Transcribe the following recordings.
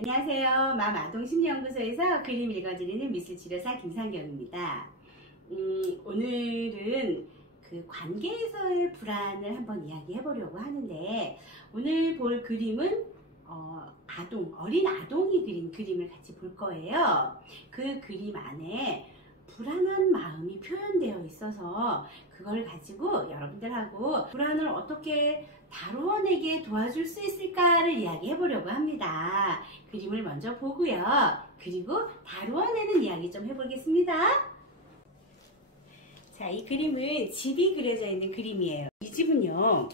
안녕하세요. 맘아동심리연구소에서 그림 읽어드리는 미술치료사 김상경입니다. 오늘은 그 관계에서의 불안을 한번 이야기해 보려고 하는데, 오늘 볼 그림은 어린 아동이 그린 그림을 같이 볼 거예요. 그 그림 안에 불안한 마음이 표현되어 있어서 그걸 가지고 여러분들하고 불안을 어떻게 다루어내게 도와줄 수 있을까를 이야기해 보려고 합니다. 그림을 먼저 보고요. 그리고 다루어내는 이야기 좀 해보겠습니다. 자, 이 그림은 집이 그려져 있는 그림이에요. 이 집은요,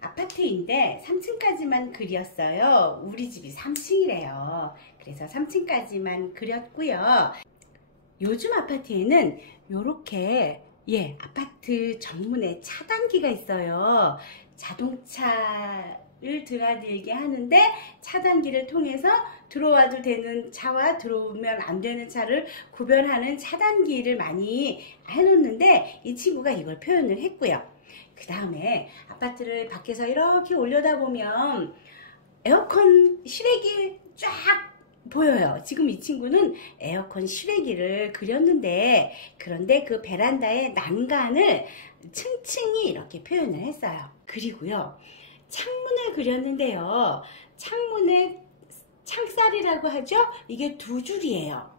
아파트인데 3층까지만 그렸어요. 우리 집이 3층이래요. 그래서 3층까지만 그렸고요. 요즘 아파트에는 요렇게 아파트 정문에 차단기가 있어요. 자동차를 드나들게 하는데 차단기를 통해서 들어와도 되는 차와 들어오면 안 되는 차를 구별하는 차단기를 많이 해놓는데, 이 친구가 이걸 표현을 했고요. 그 다음에 아파트를 밖에서 이렇게 올려다보면 에어컨 실외기 쫙 보여요. 지금 이 친구는 에어컨 실외기를 그렸는데, 그런데 그 베란다의 난간을 층층이 이렇게 표현을 했어요. 그리고요, 창문을 그렸는데요, 창문에 창살이라고 하죠? 이게 두 줄이에요.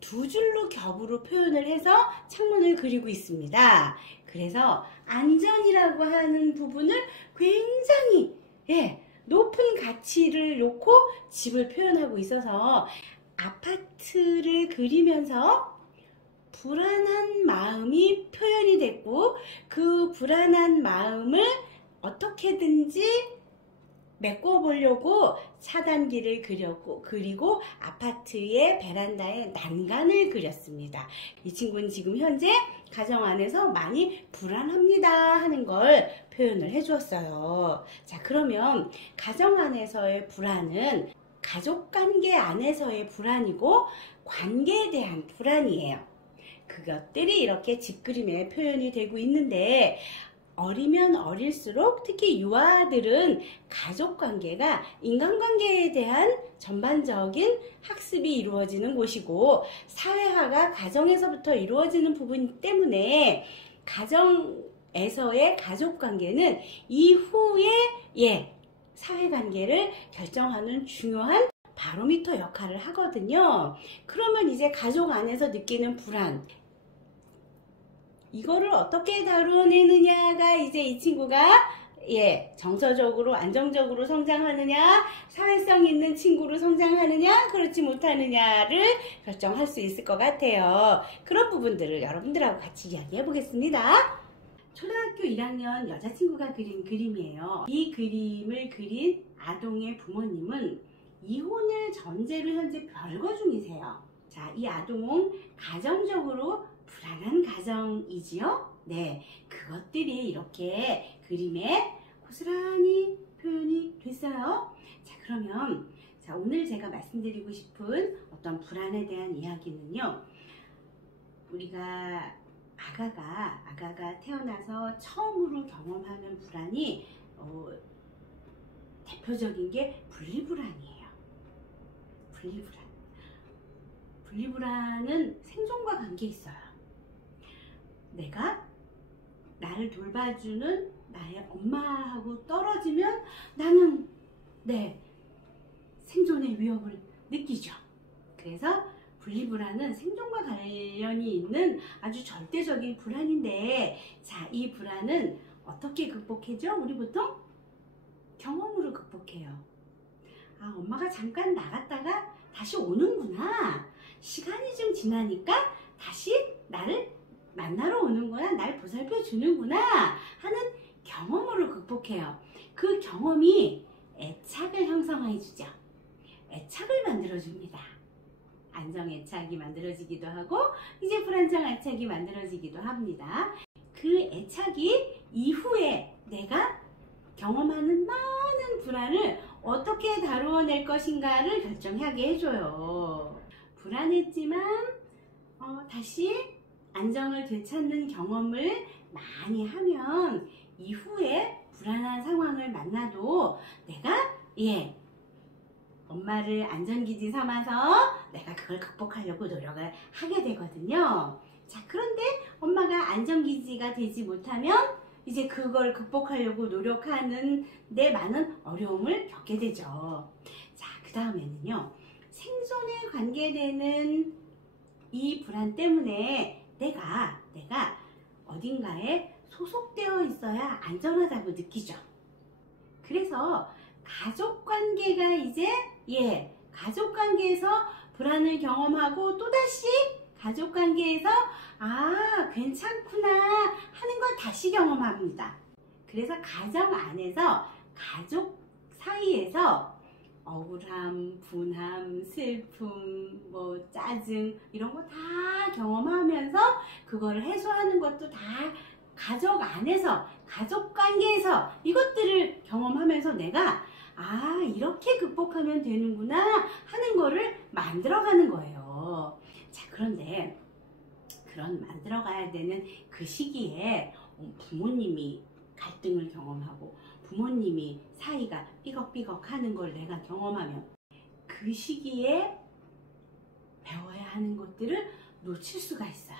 두 줄로 겹으로 표현을 해서 창문을 그리고 있습니다. 그래서 안전이라고 하는 부분을 굉장히 높은 가치를 놓고 집을 표현하고 있어서, 아파트를 그리면서 불안한 마음이 표현이 됐고, 그 불안한 마음을 어떻게든지 메꿔보려고 차단기를 그렸고, 그리고 아파트의 베란다에 난간을 그렸습니다. 이 친구는 지금 현재 가정 안에서 많이 불안합니다 하는 걸 표현을 해주었어요. 자, 그러면 가정 안에서의 불안은 가족관계 안에서의 불안이고 관계에 대한 불안이에요. 그것들이 이렇게 집그림에 표현이 되고 있는데, 어리면 어릴수록 특히 유아들은 가족관계가 인간관계에 대한 전반적인 학습이 이루어지는 곳이고, 사회화가 가정에서부터 이루어지는 부분 때문에 가정에서의 가족관계는 이후에 사회관계를 결정하는 중요한 바로미터 역할을 하거든요. 그러면 이제 가족 안에서 느끼는 불안, 이거를 어떻게 다루어내느냐가 이제 이 친구가 정서적으로 안정적으로 성장하느냐, 사회성 있는 친구로 성장하느냐, 그렇지 못하느냐를 결정할 수 있을 것 같아요. 그런 부분들을 여러분들하고 같이 이야기해 보겠습니다. 초등학교 1학년 여자친구가 그린 그림이에요. 이 그림을 그린 아동의 부모님은 이혼을 전제로 현재 별거 중이세요. 자, 이 아동은 가정적으로 불안한 가정이지요? 네, 그것들이 이렇게 그림에 고스란히 표현이 됐어요. 자, 그러면 오늘 제가 말씀드리고 싶은 어떤 불안에 대한 이야기는요, 우리가 아가가 태어나서 처음으로 경험하는 불안이 대표적인 게 분리불안이에요. 분리불안은 생존과 관계 있어요. 내가 나를 돌봐주는 나의 엄마하고 떨어지면 나는 생존의 위협을 느끼죠. 그래서 분리불안은 생존과 관련이 있는 아주 절대적인 불안인데, 자, 이 불안은 어떻게 극복해죠? 우리 보통 경험으로 극복해요. 아, 엄마가 잠깐 나갔다가 다시 오는구나. 시간이 좀 지나니까 다시 나를 만나러 오는구나. 날 보살펴 주는구나 하는 경험으로 극복해요. 그 경험이 애착을 형성해 주죠. 애착을 만들어 줍니다. 안정 애착이 만들어지기도 하고, 이제 불안정 애착이 만들어지기도 합니다. 그 애착이 이후에 내가 경험하는 많은 불안을 어떻게 다루어낼 것인가를 결정하게 해줘요. 불안했지만 다시 안정을 되찾는 경험을 많이 하면 이후에 불안한 상황을 만나도 내가 엄마를 안전기지 삼아서 내가 그걸 극복하려고 노력을 하게 되거든요. 자, 그런데 엄마가 안전기지가 되지 못하면 이제 그걸 극복하려고 노력하는 데 많은 어려움을 겪게 되죠. 자, 그 다음에는요. 생존에 관계되는 이 불안 때문에 내가 어딘가에 소속되어 있어야 안전하다고 느끼죠. 그래서 가족관계가 이제 가족관계에서 불안을 경험하고 또다시 가족관계에서 괜찮구나 하는 걸 다시 경험합니다. 그래서 가정 안에서 가족 사이에서 억울함, 분함, 슬픔, 짜증 이런 거 다 경험하면서 그걸 해소하는 것도 다 가족 안에서, 가족 관계에서 이것들을 경험하면서 내가 이렇게 극복하면 되는구나 하는 거를 만들어가는 거예요. 자, 그런데 그런 만들어가야 되는 그 시기에 부모님이 갈등을 경험하고 부모님이 사이가 삐걱삐걱 하는 걸 내가 경험하면 그 시기에 배워야 하는 것들을 놓칠 수가 있어요.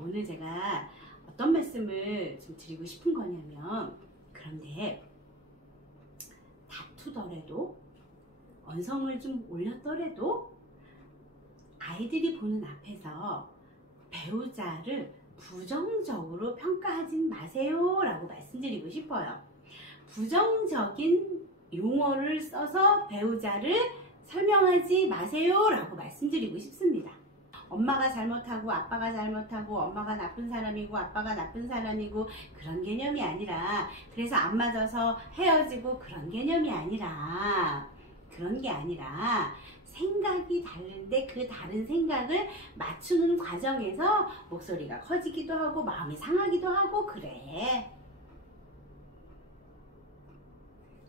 오늘 제가 어떤 말씀을 좀 드리고 싶은 거냐면, 그런데 다투더라도 언성을 좀 올렸더라도 아이들이 보는 앞에서 배우자를 부정적으로 평가하진 마세요 라고 말씀드리고 싶어요. 부정적인 용어를 써서 배우자를 설명하지 마세요 라고 말씀드리고 싶습니다. 엄마가 잘못하고 아빠가 잘못하고 엄마가 나쁜 사람이고 아빠가 나쁜 사람이고 그런 개념이 아니라, 그래서 안 맞아서 헤어지고 그런 개념이 아니라, 그런 게 아니라 생각이 다른데 그 다른 생각을 맞추는 과정에서 목소리가 커지기도 하고 마음이 상하기도 하고 그래.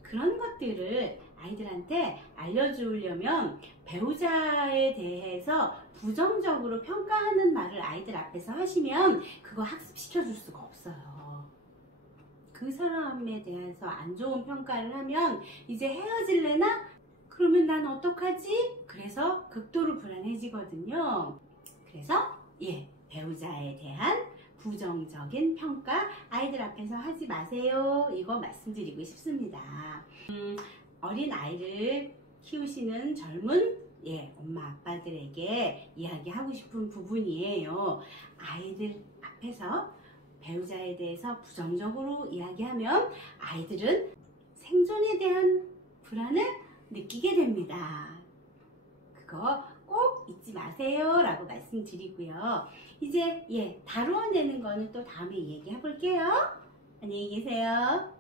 그런 것들을 아이들한테 알려주려면 배우자에 대해서 부정적으로 평가하는 말을 아이들 앞에서 하시면 그거 학습시켜 줄 수가 없어요. 그 사람에 대해서 안 좋은 평가를 하면 이제 헤어질래나? 그러면 난 어떡하지? 그래서 극도로 불안해지거든요. 그래서 배우자에 대한 부정적인 평가 아이들 앞에서 하지 마세요. 이거 말씀드리고 싶습니다. 어린 아이를 키우시는 젊은 엄마 아빠들에게 이야기하고 싶은 부분이에요. 아이들 앞에서 배우자에 대해서 부정적으로 이야기하면 아이들은 생존에 대한 불안을 느끼게 됩니다. 그거 꼭 잊지 마세요 라고 말씀드리고요. 이제 다루어내는 거는 또 다음에 얘기해 볼게요. 안녕히 계세요.